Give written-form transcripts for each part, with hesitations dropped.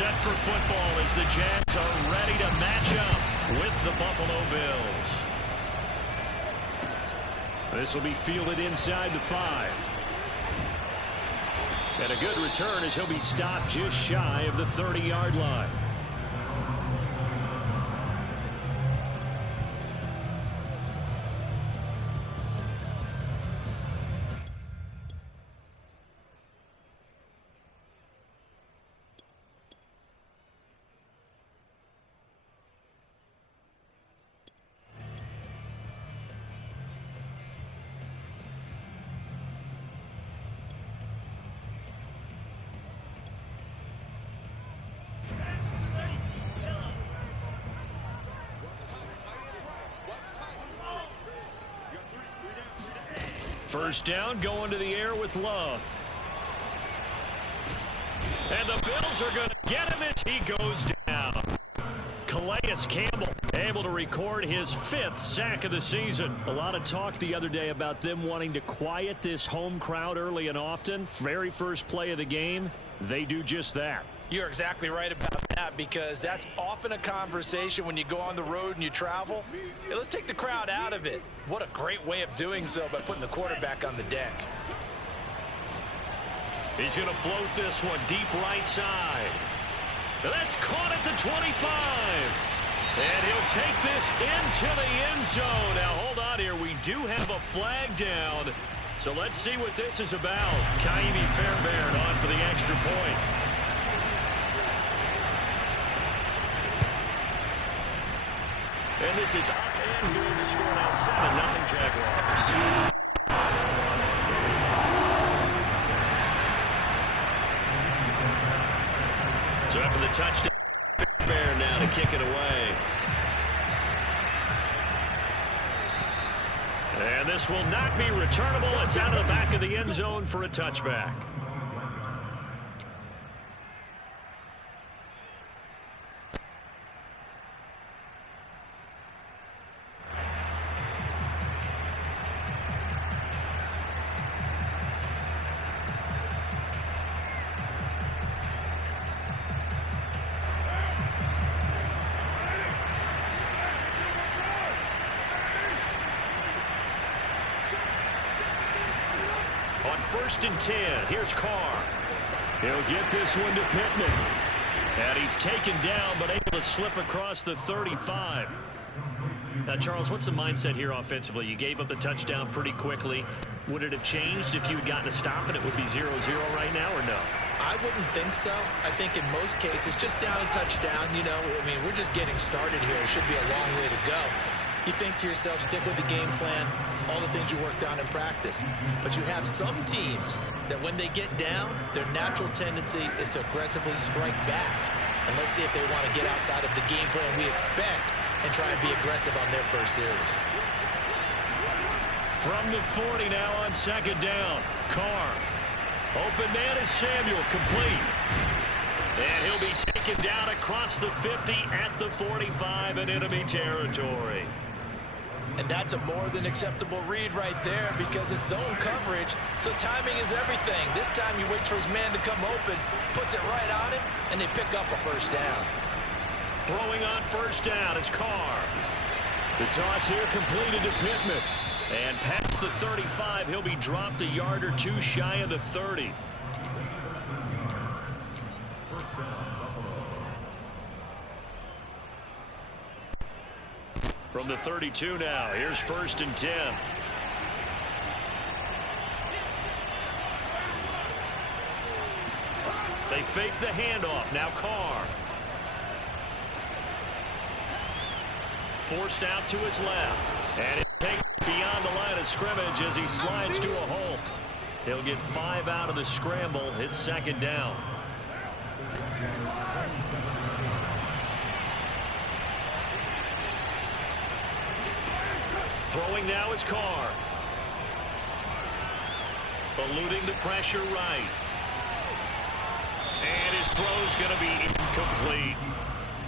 set for football as the Jags are ready to match up with the Buffalo Bills. This will be fielded inside the 5. And a good return as he'll be stopped just shy of the 30-yard line. First down, going to the air with Love. And the Bills are going to get him as he goes down. Calais Campbell able to record his 5th sack of the season. A lot of talk the other day about them wanting to quiet this home crowd early and often. Very first play of the game, they do just that. You're exactly right about that, because that's often a conversation when you go on the road and you travel. Hey, let's take the crowd out of it. What a great way of doing so by putting the quarterback on the deck. He's going to float this one deep right side. That's caught at the 25. And he'll take this into the end zone. Now, hold on here. We do have a flag down. So let's see what this is about. Kaimi Fairbairn on for the extra point. And this is up and good to score now 7-0 Jaguars. So after the touchdown, Fairbairn now to kick it away. And this will not be returnable. It's out of the back of the end zone for a touchback. On 1st and 10, here's Carr. He'll get this one to Pittman. And he's taken down, but able to slip across the 35. Now, Charles, what's the mindset here offensively? You gave up the touchdown pretty quickly. Would it have changed if you had gotten a stop and it would be 0-0 right now, or no? I wouldn't think so. I think in most cases, just down a touchdown, we're just getting started here. It should be a long way to go. You think to yourself, stick with the game plan, all the things you worked on in practice. But you have some teams that when they get down, their natural tendency is to aggressively strike back. And let's see if they want to get outside of the game plan we expect and try and be aggressive on their first series. From the 40 now on 2nd down. Carr. Open man is Samuel, complete. And he'll be taken down across the 50 at the 45 in enemy territory. And that's a more than acceptable read right there, because it's zone coverage, so timing is everything. This time you wait for his man to come open, puts it right on him, and they pick up a first down. Throwing on 1st down is Carr. The toss here completed to Pittman. And past the 35, he'll be dropped a yard or two shy of the 30. From the 32 now, here's 1st and 10. They fake the handoff. Now Carr. Forced out to his left. And it takes beyond the line of scrimmage as he slides to a hole. He'll get 5 out of the scramble. It's 2nd down. Throwing now is Carr. Eluding the pressure right. And his throw's going to be incomplete.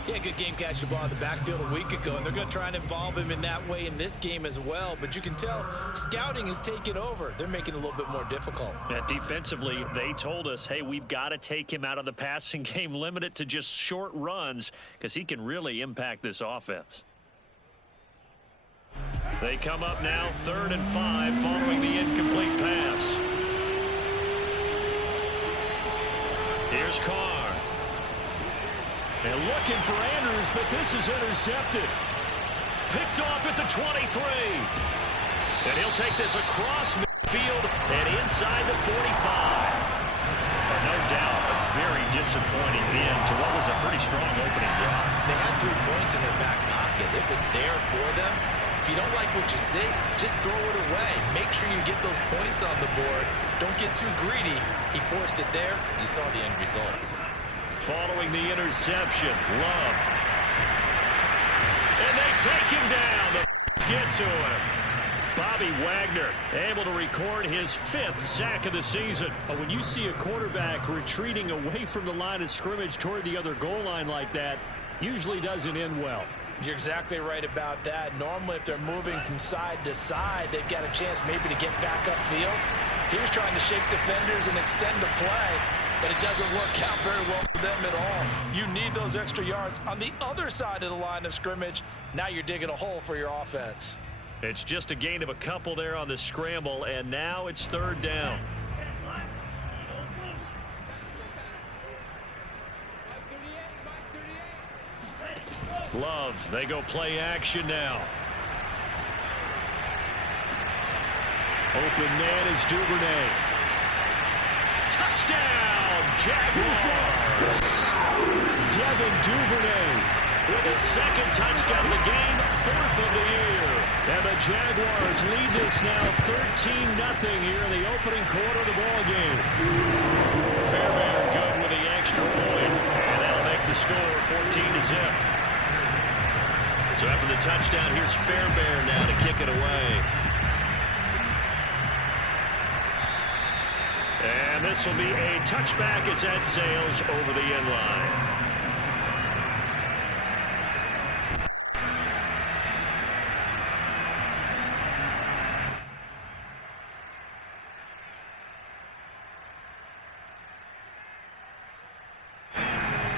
Yeah, good game catching the ball in the backfield a week ago, and they're going to try and involve him in that way in this game as well. But you can tell scouting is taking over. They're making it a little bit more difficult. Yeah, defensively, they told us, hey, we've got to take him out of the passing game, limit it to just short runs, because he can really impact this offense. They come up now 3rd and 5 following the incomplete pass. Here's Carr. And looking for Andrews, but this is intercepted. Picked off at the 23. And he'll take this across midfield and inside the 45. And no doubt a very disappointing end to what was a pretty strong opening drive. They had 3 points in their back pocket. It was there for them. If you don't like what you see, just throw it away. Make sure you get those points on the board. Don't get too greedy. He forced it there. You saw the end result. Following the interception, Love. And they take him down. The get to him. Bobby Wagner able to record his 5th sack of the season. When you see a quarterback retreating away from the line of scrimmage toward the other goal line like that, usually doesn't end well. You're exactly right about that. Normally, if they're moving from side to side, they've got a chance maybe to get back upfield. He was trying to shake defenders and extend the play, but it doesn't work out very well for them at all. You need those extra yards on the other side of the line of scrimmage. Now you're digging a hole for your offense. It's just a gain of a couple there on the scramble, and now it's 3rd down. Love, they go play action now. Open man is Duvernay. Touchdown, Jaguars! Devin Duvernay with his 2nd touchdown of the game, 4th of the year. And the Jaguars lead this now 13-0 here in the opening quarter of the ball game. Fairbairn good with the extra point, and that'll make the score 14-0. So after the touchdown, here's Fairbairn now to kick it away. And this will be a touchback as that sails over the end line.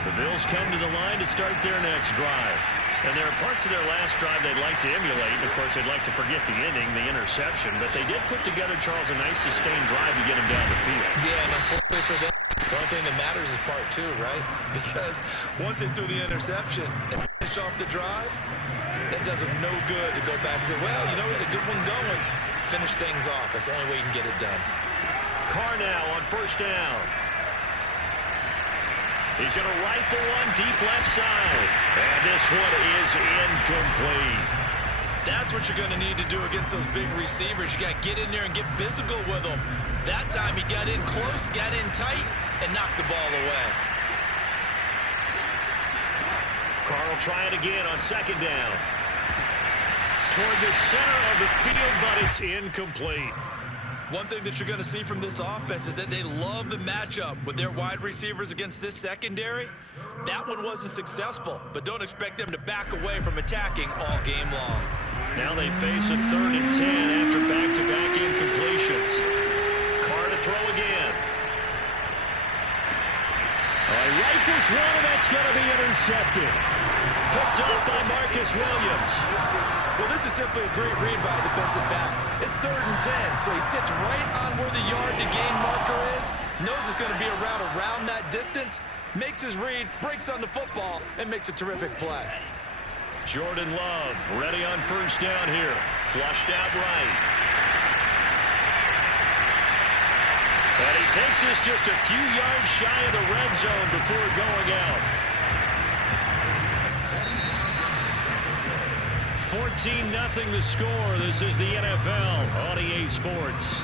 The Bills come to the line to start their next drive. And there are parts of their last drive they'd like to emulate. Of course, they'd like to forget the inning, the interception. But they did put together, Charles, a nice sustained drive to get him down the field. Yeah, and unfortunately for them, the only thing that matters is part 2, right? Because once they threw the interception and finish off the drive, that does them no good to go back and say, well, you know, we had a good one going. Finish things off. That's the only way you can get it done. Carr now on 1st down. He's going to rifle one deep left side. And this one is incomplete. That's what you're going to need to do against those big receivers. You got to get in there and get physical with them. That time he got in close, got in tight, and knocked the ball away. Carr will try it again on 2nd down. Toward the center of the field, but it's incomplete. One thing that you're going to see from this offense is that they love the matchup with their wide receivers against this secondary. That one wasn't successful, but don't expect them to back away from attacking all game long. Now they face a 3rd and 10 after back-to-back incompletions. Carr to throw again. He rifles one, and that's going to be intercepted. Picked up by Marcus Williams. Well, this is simply a great read by a defensive back. It's 3rd and 10, so he sits right on where the yard-to-gain marker is, knows it's going to be a route around that distance, makes his read, breaks on the football, and makes a terrific play. Jordan Love ready on 1st down here. Flushed out right. And he takes this just a few yards shy of the red zone before going out. 14-0 the score. This is the NFL on EA Sports.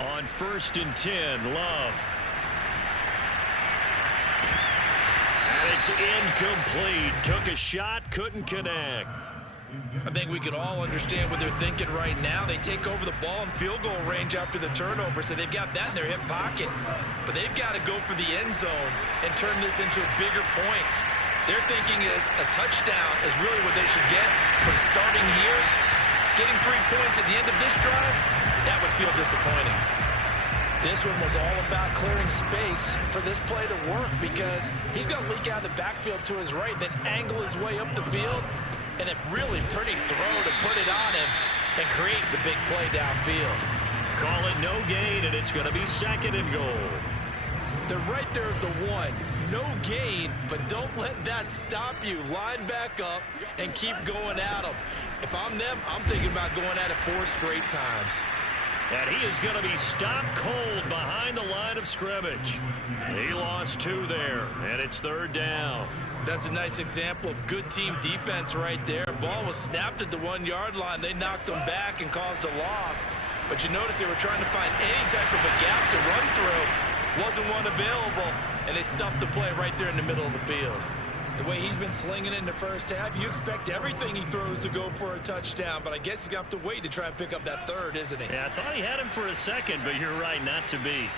On 1st and 10, Love. And it's incomplete. Took a shot, couldn't connect. I think we can all understand what they're thinking right now. They take over the ball in field goal range after the turnover, so they've got that in their hip pocket. But they've got to go for the end zone and turn this into bigger points. Their thinking is a touchdown is really what they should get from starting here. Getting 3 points at the end of this drive, that would feel disappointing. This one was all about clearing space for this play to work because he's going to leak out of the backfield to his right, then angle his way up the field, and a really pretty throw to put it on him and create the big play downfield. Call it no gain, and it's going to be 2nd and goal. They're right there at the 1. No gain, but don't let that stop you. Line back up and keep going at them. If I'm them, I'm thinking about going at it 4 straight times. And he is going to be stopped cold behind the line of scrimmage. He lost 2 there, and it's 3rd down. That's a nice example of good team defense right there. Ball was snapped at the 1-yard line. They knocked them back and caused a loss. But you notice they were trying to find any type of a gap to run through. Wasn't one available, and they stuffed the play right there in the middle of the field. The way he's been slinging it in the first half, you expect everything he throws to go for a touchdown, but I guess he's going to have to wait to try and pick up that 3rd, isn't he? Yeah, I thought he had him for a second, but you're right, not to be.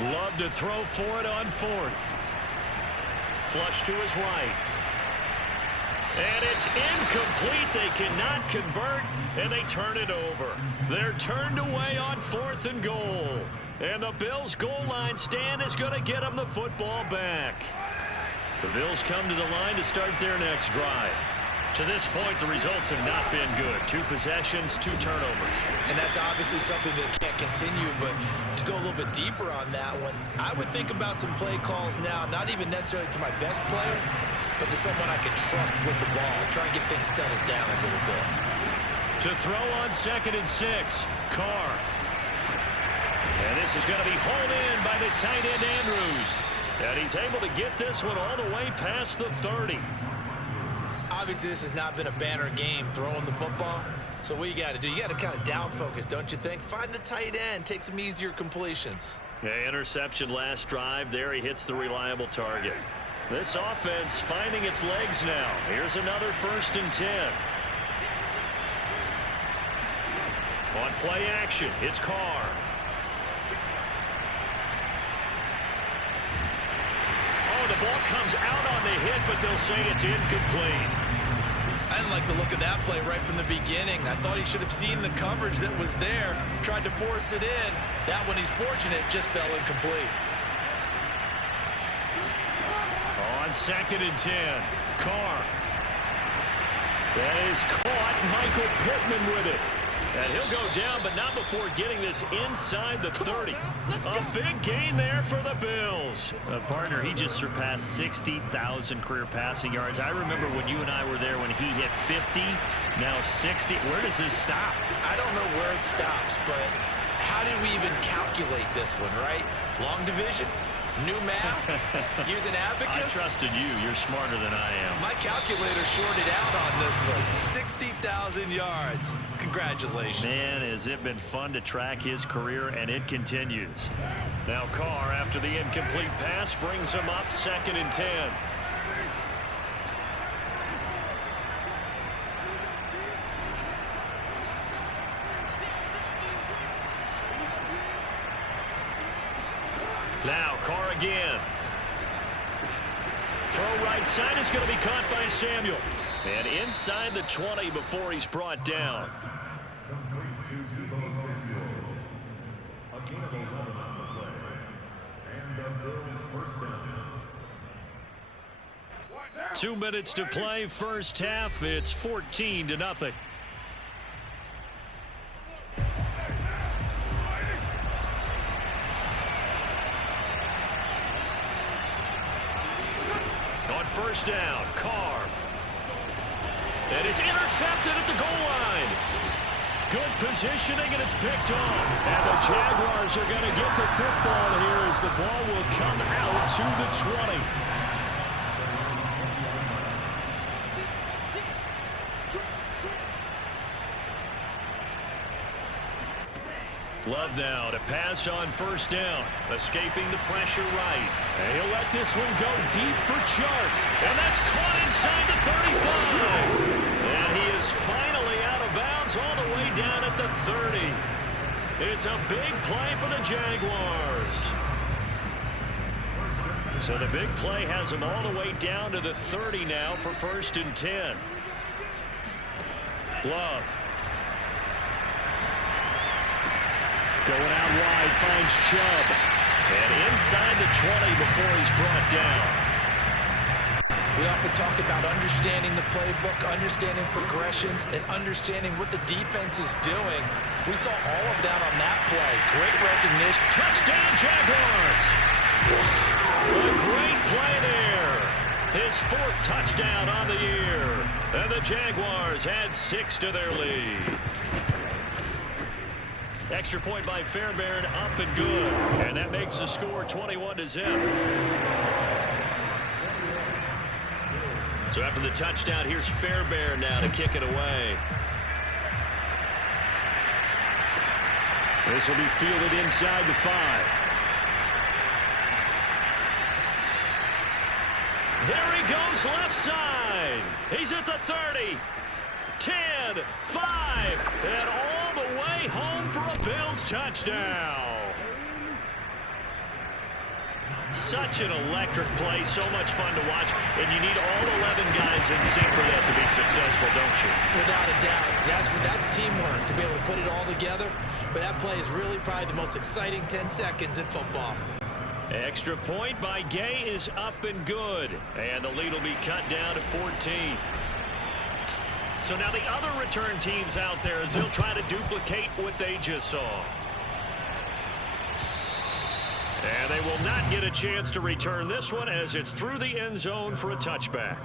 Love to throw for it on 4th. Flush to his right. And it's incomplete. They cannot convert, and they turn it over. They're turned away on 4th and goal. And the Bills' goal line stand is going to get them the football back. The Bills come to the line to start their next drive. To this point, the results have not been good. 2 possessions, 2 turnovers. And that's obviously something that can't continue, but to go a little bit deeper on that one, I would think about some play calls now, not even necessarily to my best player, but to someone I can trust with the ball, try and get things settled down a little bit. To throw on 2nd and 6, Carr. And this is going to be hauled in by the tight end, Andrews. And he's able to get this one all the way past the 30. Obviously, this has not been a banner game throwing the football. So what you got to do, you got to kind of down focus, don't you think? Find the tight end, take some easier completions. Yeah, interception last drive. There he hits the reliable target. This offense finding its legs now. Here's another 1st and 10. On play action, it's Carr. Oh, the ball comes out on the hit, but they'll say it's incomplete. I didn't like the look of that play right from the beginning. I thought he should have seen the coverage that was there, tried to force it in. That one, he's fortunate, just fell incomplete. On 2nd and 10, Carr. That is caught. Michael Pittman with it. And he'll go down, but not before getting this inside the 30. A big gain there for the Bills. Partner, he just surpassed 60,000 career passing yards. I remember when you and I were there when he hit 50, now 60. Where does this stop? I don't know where it stops, but how did we even calculate this one, right? Long division? New math? Use an abacus? I trusted you. You're smarter than I am. My calculator shorted out on this one. 60,000 yards. Congratulations. Man, has it been fun to track his career, and it continues. Now Carr, after the incomplete pass, brings him up 2nd and 10. Now Carr again. Throw right side is going to be caught by Samuel. And inside the 20 before he's brought down. 2 minutes to play, first half. It's 14-0. On first down, Carr. And it's intercepted at the goal line. Good positioning, and it's picked off. And the Jaguars are going to get the football here as the ball will come out to the 20. Love now to pass on first down. Escaping the pressure right. And he'll let this one go deep for Chark. And that's caught inside the 35. And he is finally out of bounds all the way down at the 30. It's a big play for the Jaguars. So the big play has them all the way down to the 30 now for 1st and 10. Love. Going out wide, finds Chubb. And inside the 20 before he's brought down. We often talk about understanding the playbook, understanding progressions, and understanding what the defense is doing. We saw all of that on that play. Great recognition. Touchdown, Jaguars! A great play there. His 4th touchdown on the year. And the Jaguars add 6 to their lead. Extra point by Fairbairn, up and good. And that makes the score 21-0. So after the touchdown, here's Fairbairn now to kick it away. This will be fielded inside the 5. There he goes left side. He's at the 30. 10, 5, and all the way home for a Bills touchdown. Such an electric play, so much fun to watch, and you need all 11 guys in sync for that to be successful, don't you? Without a doubt. That's teamwork, to be able to put it all together. But that play is really probably the most exciting 10 seconds in football. Extra point by Gay is up and good, and the lead will be cut down to 14. So now the other return teams out there as they'll try to duplicate what they just saw. And they will not get a chance to return this one as it's through the end zone for a touchback.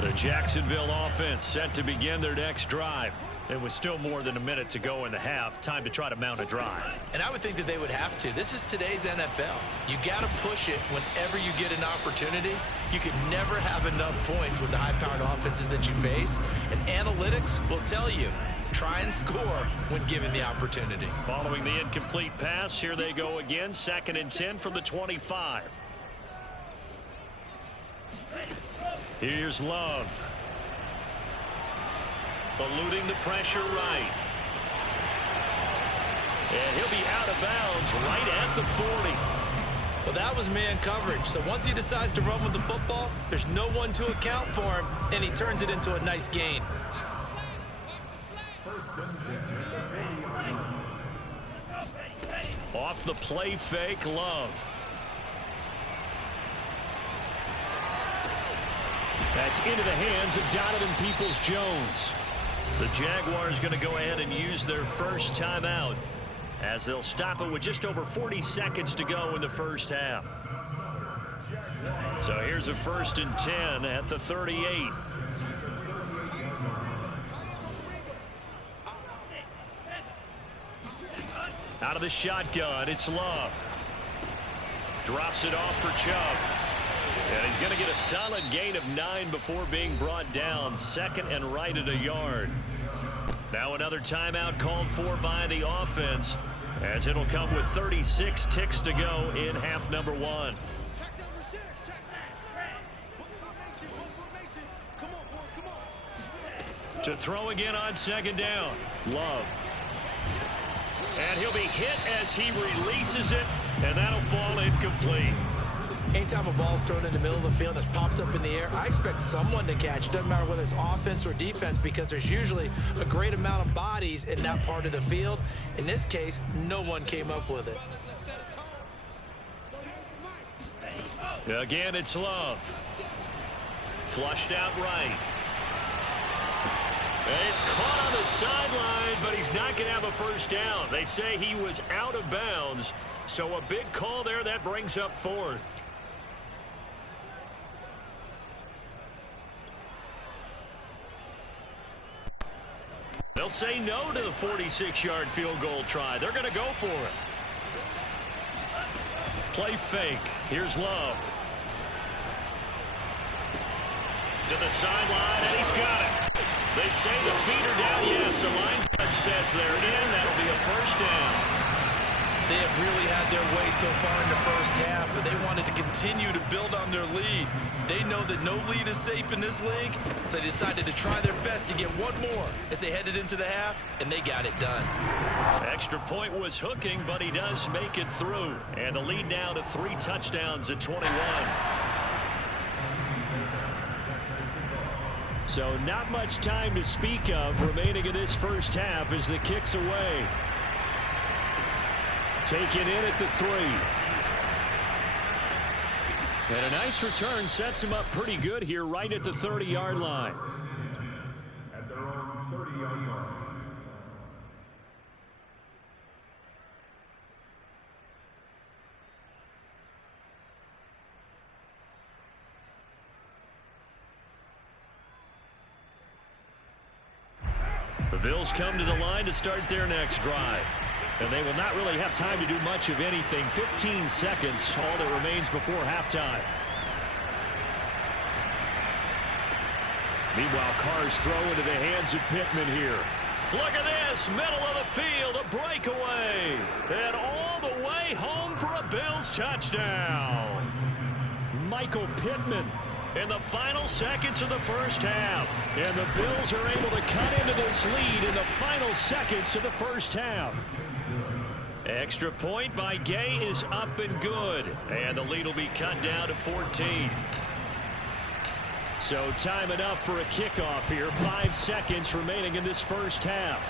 The Jacksonville offense set to begin their next drive. It was still more than a minute to go in the half. Time to try to mount a drive. And I would think that they would have to. This is today's NFL. You got to push it whenever you get an opportunity. You can never have enough points with the high-powered offenses that you face. And analytics will tell you, try and score when given the opportunity. Following the incomplete pass, here they go again. 2nd and 10 from the 25. Here's Love. Eluding the pressure right. And he'll be out of bounds right at the 40. Well, that was man coverage. So once he decides to run with the football, there's no one to account for him, and he turns it into a nice gain. Off the play fake, Love. That's into the hands of Donovan Peoples-Jones. The Jaguars going to go ahead and use their first timeout as they'll stop it with just over 40 seconds to go in the first half. So here's a 1st and 10 at the 38. Out of the shotgun, it's Love. Drops it off for Chubb. And he's going to get a solid gain of 9 before being brought down. 2nd and right at a yard. Now another timeout called for by the offense as it'll come with 36 ticks to go in half number 1. To throw again on 2nd down. Love. And he'll be hit as he releases it, and that'll fall incomplete. Anytime a ball's thrown in the middle of the field and it's popped up in the air, I expect someone to catch. It doesn't matter whether it's offense or defense because there's usually a great amount of bodies in that part of the field. In this case, no one came up with it. Again, it's Love. Flushed out right. And he's caught on the sideline, but he's not going to have a first down. They say he was out of bounds, so a big call there that brings up 4th. They'll say no to the 46-yard field goal try. They're going to go for it. play fake. Here's Love. To the sideline, and he's got it. They say the feet are down. Yes, the line judge says they're in. That'll be a first down. They have really had their way so far in the first half, but they wanted to continue to build on their lead. They know that no lead is safe in this league, so they decided to try their best to get one more as they headed into the half, and they got it done. Extra point was hooking, but he does make it through. And the lead now to 3 touchdowns at 21. So not much time to speak of remaining in this first half as the kick's away. Taken in at the 3. And a nice return sets him up pretty good here right at the 30-yard line. At their own 30-yard line. The Bills come to the line to start their next drive. And they will not really have time to do much of anything. 15 seconds, all that remains before halftime. Meanwhile, Carr's throw into the hands of Pittman here. Look at this, middle of the field, a breakaway. And all the way home for a Bills touchdown. Michael Pittman in the final seconds of the first half. And the Bills are able to cut into this lead in the final seconds of the first half. Extra point by Gay is up and good. And the lead will be cut down to 14. So time enough for a kickoff here. 5 seconds remaining in this first half.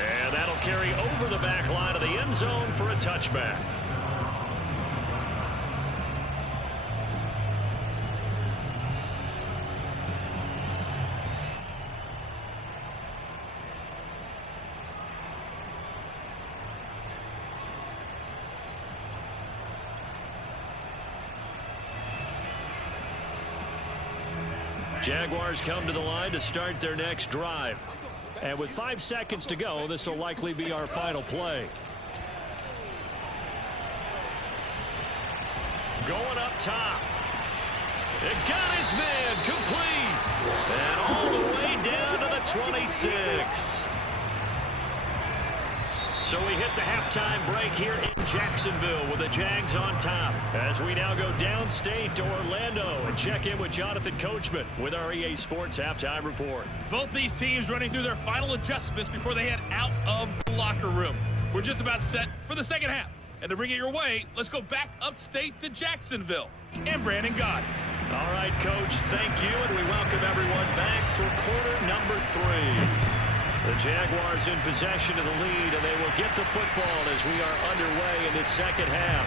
And that'll carry over the back line of the end zone for a touchback. Jaguars come to the line to start their next drive. And with 5 seconds to go, this will likely be our final play. Going up top. It got his man complete. And all the way down to the 26. So we hit the halftime break here in Jacksonville with the Jags on top. As we now go downstate to Orlando and check in with Jonathan Coachman with our EA Sports Halftime Report. Both these teams running through their final adjustments before they head out of the locker room. We're just about set for the second half. And to bring it your way, let's go back upstate to Jacksonville. And Brandon God. All right, Coach, thank you. And we welcome everyone back for quarter number 3. The Jaguars in possession of the lead, and they will get the football as we are underway in the second half.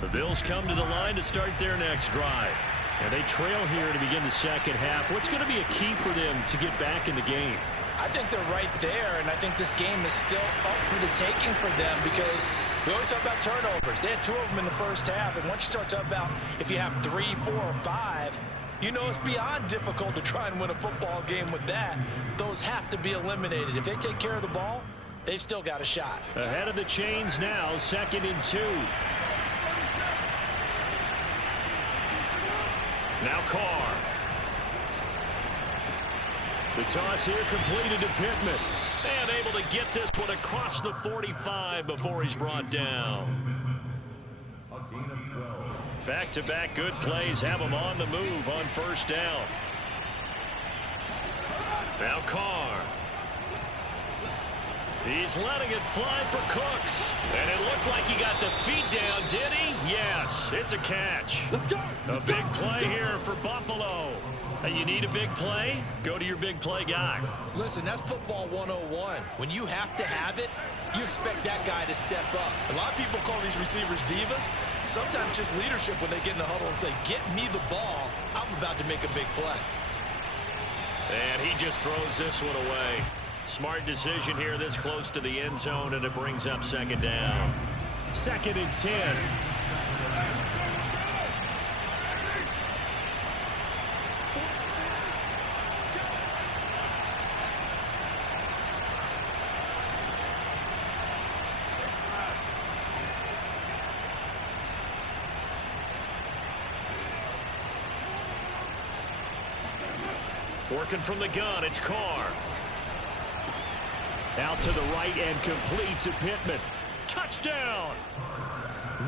The Bills come to the line to start their next drive. And they trail here to begin the second half. What's going to be a key for them to get back in the game? I think they're right there, and I think this game is still up for the taking for them because we always talk about turnovers. They had 2 of them in the first half, and once you start talking about if you have 3, 4, or 5, you know it's beyond difficult to try and win a football game with that. Those have to be eliminated. If they take care of the ball, they've still got a shot. Ahead of the chains now, 2nd and 2. Now Carr. The toss here completed to Pittman. And able to get this one across the 45 before he's brought down. Back-to-back good plays have him on the move on first down. Now Carr. He's letting it fly for Cooks. And it looked like he got the feet down, did he? Yes, it's a catch. Let's go. A big play here for Buffalo. You need a big play? Go to your big play guy. Listen, that's football 101. When you have to have it, you expect that guy to step up. A lot of people call these receivers divas. Sometimes just leadership when they get in the huddle and say, get me the ball. I'm about to make a big play. And he just throws this one away. Smart decision here this close to the end zone, and it brings up 2nd down. 2nd and 10. Working from the gun, it's Carr. Out to the right and complete to Pittman. Touchdown!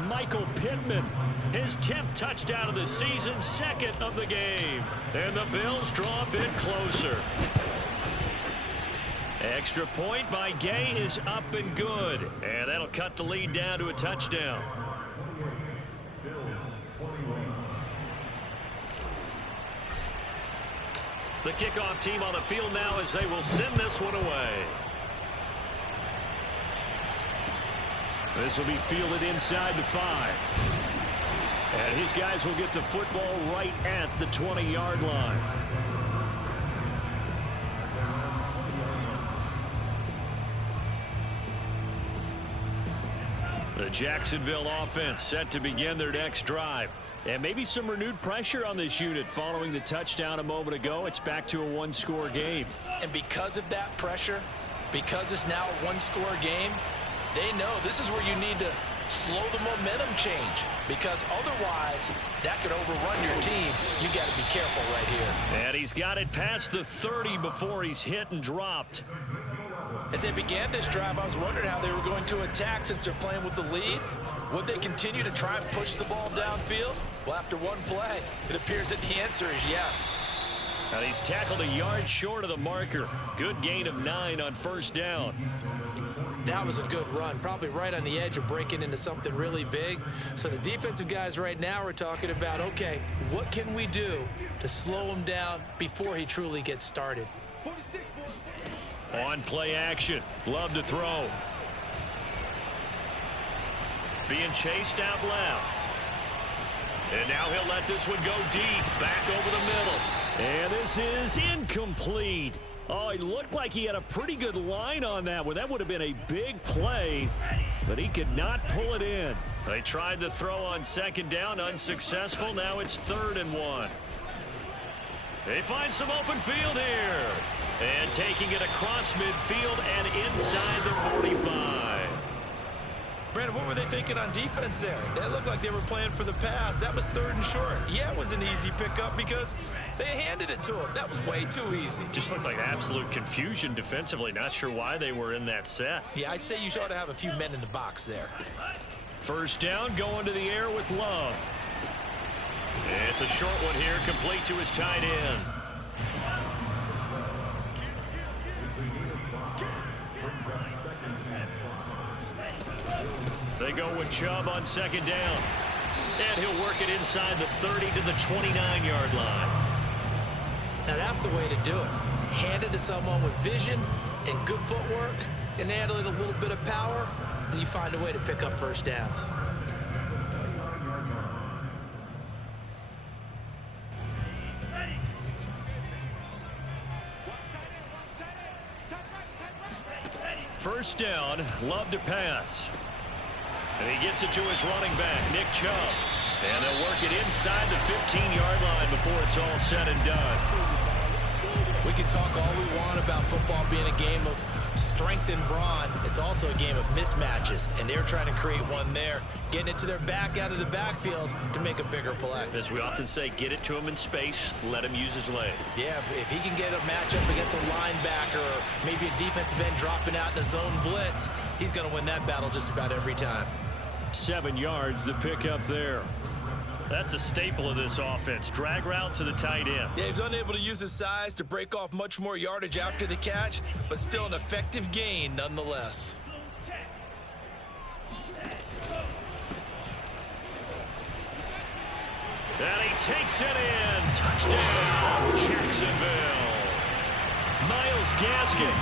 Michael Pittman, his 10th touchdown of the season, 2nd of the game. And the Bills draw a bit closer. Extra point by Gay is up and good. And that'll cut the lead down to a touchdown. The kickoff team on the field now as they will send this one away. This will be fielded inside the 5. And his guys will get the football right at the 20-yard line. The Jacksonville offense set to begin their next drive. And maybe some renewed pressure on this unit following the touchdown a moment ago. It's back to a one-score game. And because of that pressure, because it's now a one-score game, they know this is where you need to slow the momentum change, because otherwise that could overrun your team. You got to be careful right here. And he's got it past the 30 before he's hit and dropped. As they began this drive, I was wondering how they were going to attack since they're playing with the lead. Would they continue to try and push the ball downfield? Well, after one play, it appears that the answer is yes. And he's tackled a yard short of the marker. Good gain of 9 on first down. That was a good run, probably right on the edge of breaking into something really big. So the defensive guys right now are talking about, okay, what can we do to slow him down before he truly gets started? On play action. Love to throw. Being chased out left. And now he'll let this one go deep. Back over the middle. And this is incomplete. Oh, he looked like he had a pretty good line on that one. That would have been a big play, but he could not pull it in. They tried the throw on second down, unsuccessful. Now it's 3rd and 1. They find some open field here. And taking it across midfield and inside the 45. Brandon, what were they thinking on defense there? That looked like they were playing for the pass. That was 3rd and short. Yeah, it was an easy pickup because they handed it to him. That was way too easy. Just looked like absolute confusion defensively. Not sure why they were in that set. Yeah, I'd say you ought to have a few men in the box there. First down, going to the air with Love. It's a short one here, complete to his tight end. They go with Chubb on second down. And he'll work it inside the 30 to the 29-yard line. Now that's the way to do it. Hand it to someone with vision and good footwork, and add a little bit of power, and you find a way to pick up first downs. First down, Love to pass. And he gets it to his running back, Nick Chubb. And they'll work it inside the 15-yard line before it's all said and done. We can talk all we want about football being a game of strength and brawn. It's also a game of mismatches, and they're trying to create one there, getting it to their back out of the backfield to make a bigger play. As we often say, get it to him in space, let him use his leg. Yeah, if he can get a matchup against a linebacker or maybe a defensive end dropping out in a zone blitz, he's going to win that battle just about every time. 7 yards, the pickup there. That's a staple of this offense. Drag route to the tight end. Yeah, he's unable to use his size to break off much more yardage after the catch, but still an effective gain nonetheless. And he takes it in. Touchdown, Jacksonville. Myles Gaskin,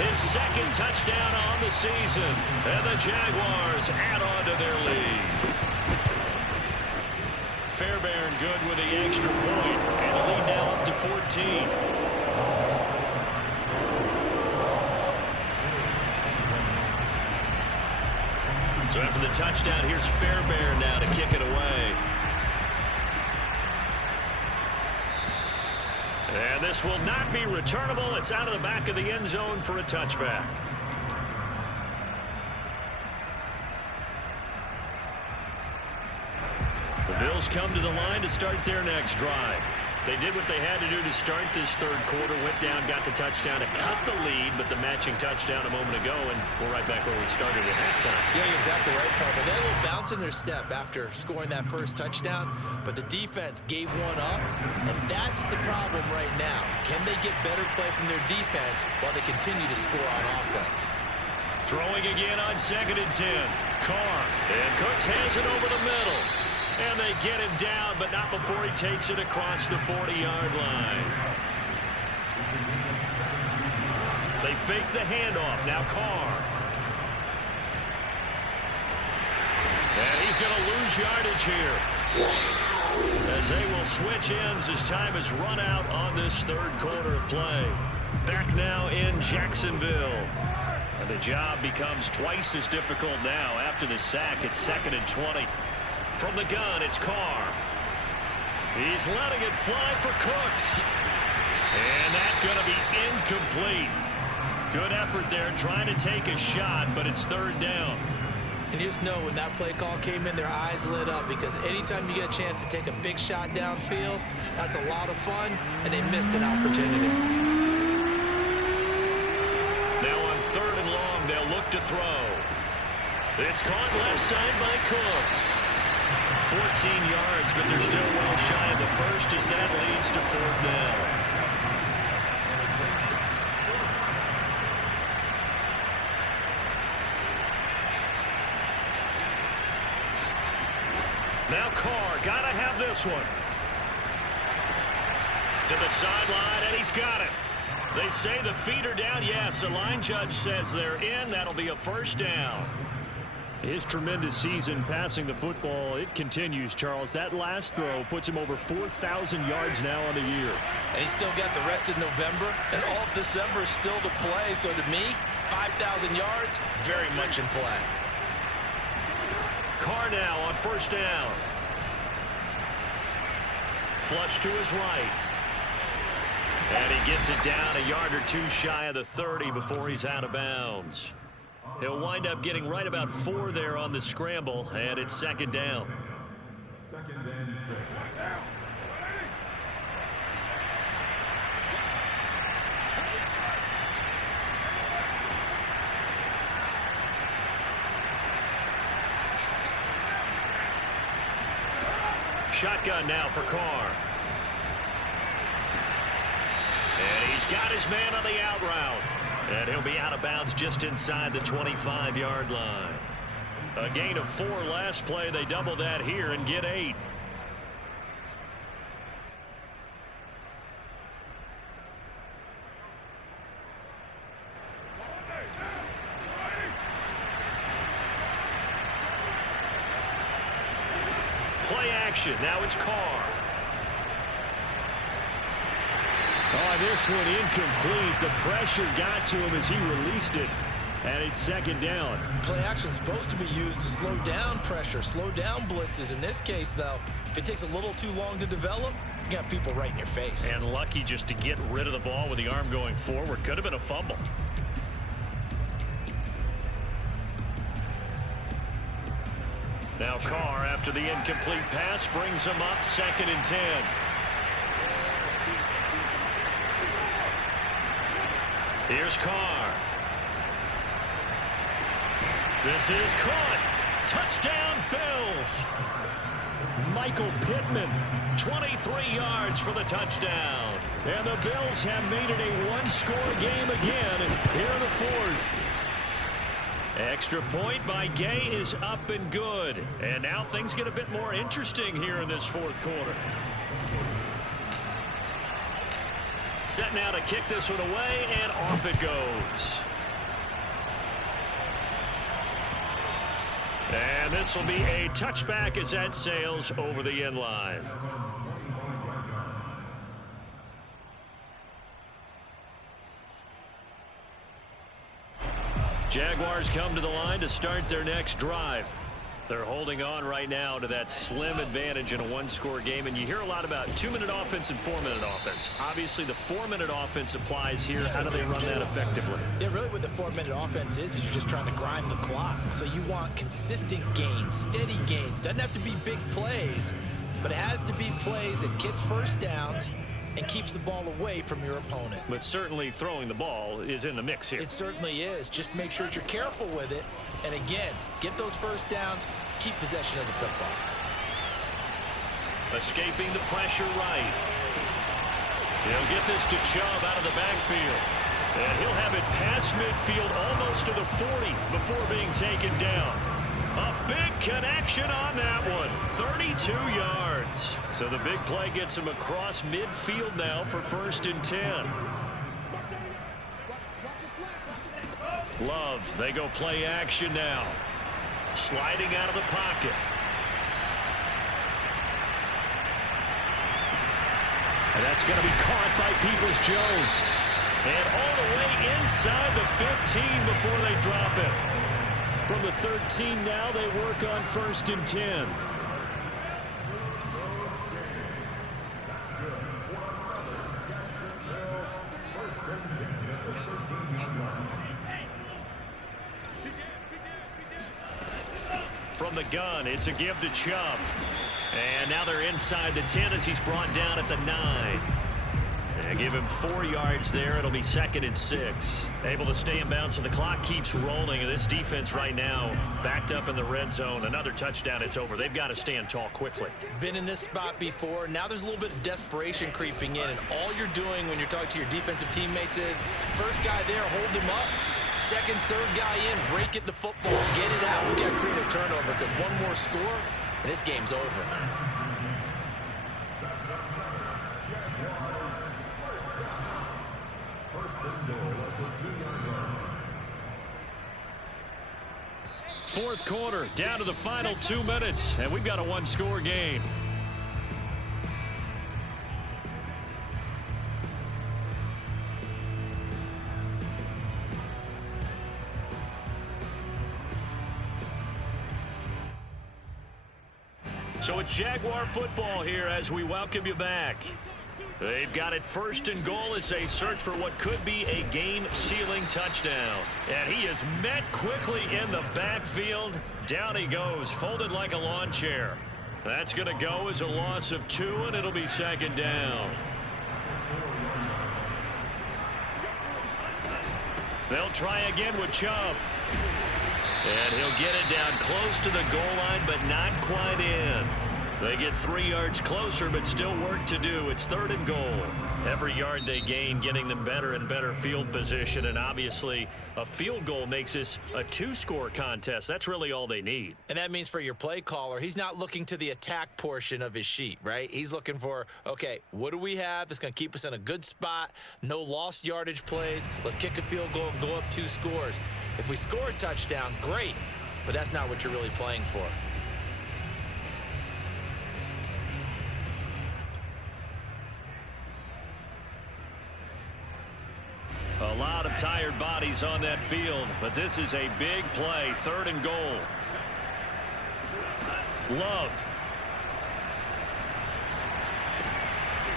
his 2nd touchdown on the season. And the Jaguars add on to their lead. Fairbairn good with the extra point, and the lead now up to 14. So after the touchdown, here's Fairbairn now to kick it away. And this will not be returnable. It's out of the back of the end zone for a touchback. The Bills come to the line to start their next drive. They did what they had to do to start this third quarter. Went down, got the touchdown to cut the lead, but the matching touchdown a moment ago, and we're right back where we started at halftime. Yeah, you're exactly right, Parker. They had a little bounce in their step after scoring that first touchdown, but the defense gave one up, and that's the problem right now. Can they get better play from their defense while they continue to score on offense? Throwing again on 2nd and 10. Carr, and Cooks has it over the middle. And they get him down, but not before he takes it across the 40-yard line. They fake the handoff. Now Carr. And he's going to lose yardage here, as they will switch ends as time is run out on this third quarter of play. Back now in Jacksonville. And the job becomes twice as difficult now after the sack. It's 2nd and 20. From the gun, it's Carr. He's letting it fly for Cooks. And that's going to be incomplete. Good effort there, trying to take a shot, but it's third down. And you just know when that play call came in, their eyes lit up, because anytime you get a chance to take a big shot downfield, that's a lot of fun, and they missed an opportunity. Now on 3rd and long, they'll look to throw. It's caught left side by Cooks. 14 yards, but they're still well shy of the first as that leads to 4th down. Now Carr, gotta have this one. To the sideline, and he's got it. They say the feet are down. Yes, the line judge says they're in. That'll be a 1st down. His tremendous season passing the football, it continues, Charles. That last throw puts him over 4,000 yards now on the year. And he's still got the rest of November and all of December still to play. So to me, 5,000 yards, very much in play. Carr now on 1st down. Flush to his right. And he gets it down a yard or two shy of the 30 before he's out of bounds. He'll wind up getting right about 4 there on the scramble, and it's 2nd down. 2nd and 6. Shotgun now for Carr. And he's got his man on the out route. And he'll be out of bounds just inside the 25-yard line. A gain of 4 last play. They double that here and get 8. Play action. Now it's Carr. Oh, this one incomplete. The pressure got to him as he released it. And it's 2nd down. Play action is supposed to be used to slow down pressure, slow down blitzes. In this case, though, if it takes a little too long to develop, you got people right in your face. And lucky just to get rid of the ball with the arm going forward. Could have been a fumble. Now Carr, after the incomplete pass, brings him up 2nd and 10. Here's Carr. This is caught. Touchdown, Bills. Michael Pittman, 23 yards for the touchdown. And the Bills have made it a one-score game again here in the 4th. Extra point by Gay is up and good. And now things get a bit more interesting here in this 4th quarter. Set now to kick this one away, and off it goes. And this will be a touchback as that sails over the end line. Jaguars come to the line to start their next drive. They're holding on right now to that slim advantage in a one-score game, and you hear a lot about 2-minute offense and 4-minute offense. Obviously, the 4-minute offense applies here. How do they run that effectively? Yeah, really what the 4-minute offense is you're just trying to grind the clock. So you want consistent gains, steady gains. Doesn't have to be big plays, but it has to be plays that gets first downs and keeps the ball away from your opponent. But certainly throwing the ball is in the mix here. It certainly is. Just make sure that you're careful with it. And again, get those first downs, keep possession of the football. Escaping the pressure right. He'll get this to Chubb out of the backfield. And he'll have it past midfield almost to the 40 before being taken down. A big connection on that one. 32 yards. So the big play gets him across midfield now for 1st and 10. Love, they go play action now. Sliding out of the pocket. And that's going to be caught by Peoples-Jones. And all the way inside the 15 before they drop it. From the 13 now, they work on 1st and 10. From the gun, it's a give to Chubb. And now they're inside the 10 as he's brought down at the 9. They give him 4 yards there. It'll be 2nd and 6. Able to stay in bounds, so the clock keeps rolling. And this defense right now backed up in the red zone. Another touchdown, it's over. They've got to stand tall quickly. Been in this spot before. Now there's a little bit of desperation creeping in. And all you're doing when you're talking to your defensive teammates is, first guy there, hold him up. Second, third guy in, break it the football, get it out. We got to create a turnover because one more score, and this game's over. Fourth quarter, down to the final 2 minutes, and we've got a one-score game. So it's Jaguar football here as we welcome you back. They've got it 1st and goal as they search for what could be a game-sealing touchdown. And he is met quickly in the backfield. Down he goes, folded like a lawn chair. That's going to go as a loss of 2, and it'll be 2nd down. They'll try again with Chubb. And he'll get it down close to the goal line, but not quite in. They get 3 yards closer, but still work to do. It's 3rd and goal. Every yard they gain, getting them better and better field position. And obviously, a field goal makes this a 2-score contest. That's really all they need. And that means for your play caller, he's not looking to the attack portion of his sheet, right? He's looking for, okay, what do we have that's going to keep us in a good spot? No lost yardage plays. Let's kick a field goal and go up 2 scores. If we score a touchdown, great. But that's not what you're really playing for. A lot of tired bodies on that field, but this is a big play. 3rd and goal. Love.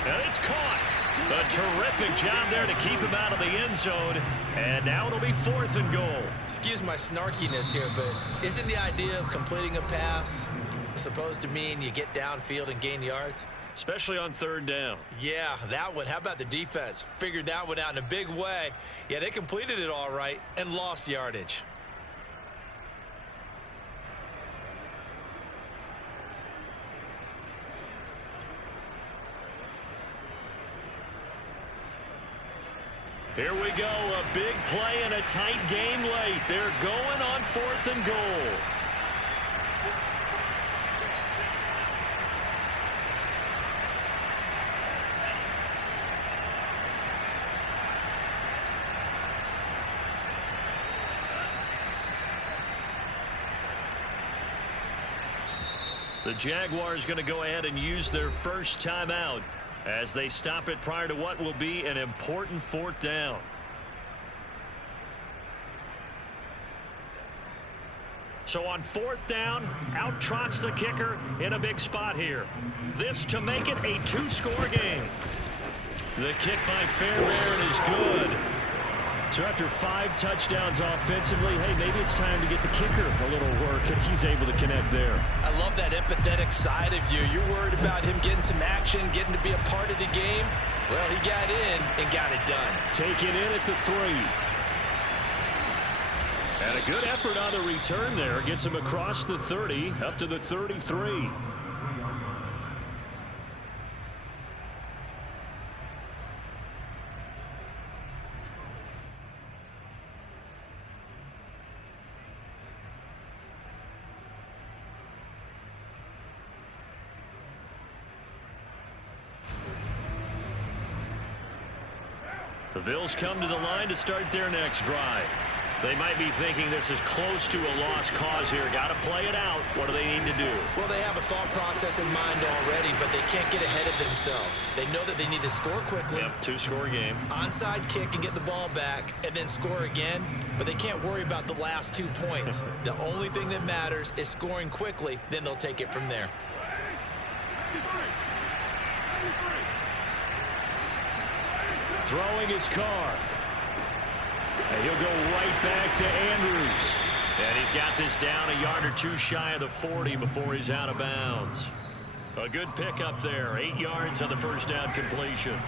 And it's caught. A terrific job there to keep him out of the end zone. And now it'll be 4th and goal. Excuse my snarkiness here, but isn't the idea of completing a pass supposed to mean you get downfield and gain yards? Especially on 3rd down. Yeah, that one. How about the defense? Figured that one out in a big way. Yeah, they completed it all right and lost yardage. Here we go. A big play and a tight game late. They're going on 4th and goal. The Jaguars going to go ahead and use their first timeout as they stop it prior to what will be an important 4th down. So on 4th down, out trots the kicker in a big spot here. This to make it a 2-score game. The kick by Fairbairn is good. So after 5 touchdowns offensively, hey, maybe it's time to get the kicker a little work, and he's able to connect there. I love that empathetic side of you. You're worried about him getting some action, getting to be a part of the game. Well, he got in and got it done. Taken in at the 3. And a good effort on the return there. Gets him across the 30, up to the 33. The Bills come to the line to start their next drive. They might be thinking this is close to a lost cause here. Got to play it out. What do they need to do? Well, they have a thought process in mind already, but they can't get ahead of themselves. They know that they need to score quickly. Yep, 2-score game. Onside kick and get the ball back and then score again, but they can't worry about the last 2 points. The only thing that matters is scoring quickly, then they'll take it from there. Throwing his car. And he'll go right back to Andrews. And he's got this down a yard or 2 shy of the 40 before he's out of bounds. A good pickup there. 8 yards on the first down completion.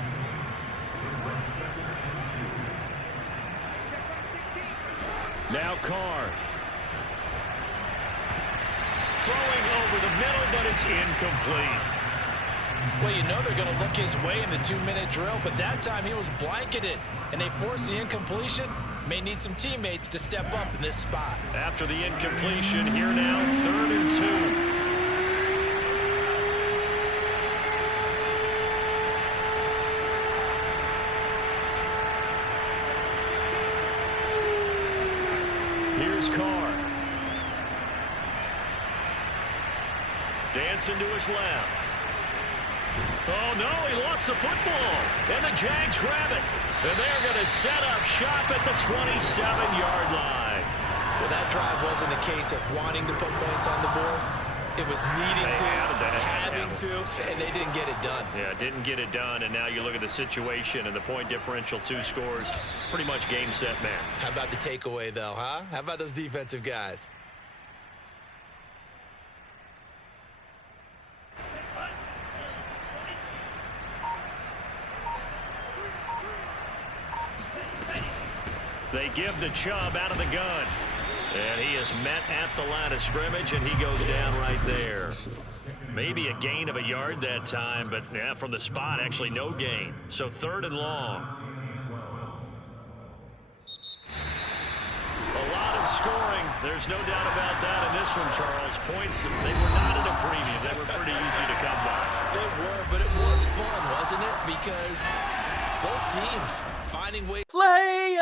Now Carr. Throwing over the middle, but it's incomplete. Well, you know they're going to look his way in the 2-minute drill, but that time he was blanketed, and they forced the incompletion. May need some teammates to step up in this spot. After the incompletion, here now, 3rd and 2. Here's Carr. Dancing to his left. Oh, no, he lost the football. And the Jags grab it. And they're going to set up shop at the 27-yard line. Well, that drive wasn't a case of wanting to put points on the board. It was needing to, having to, and they didn't get it done. Yeah, didn't get it done, and now you look at the situation and the point differential, 2 scores, pretty much game, set, man. How about the takeaway, though, huh? How about those defensive guys? They give the Chubb out of the gun. And he is met at the line of scrimmage, and he goes down right there. Maybe a gain of a yard that time, but yeah, from the spot, actually no gain. So 3rd and long. A lot of scoring. There's no doubt about that in this one, Charles. Points, they were not at a premium. They were pretty easy to come by. They were, but it was fun, wasn't it? Because both teams finding ways. Play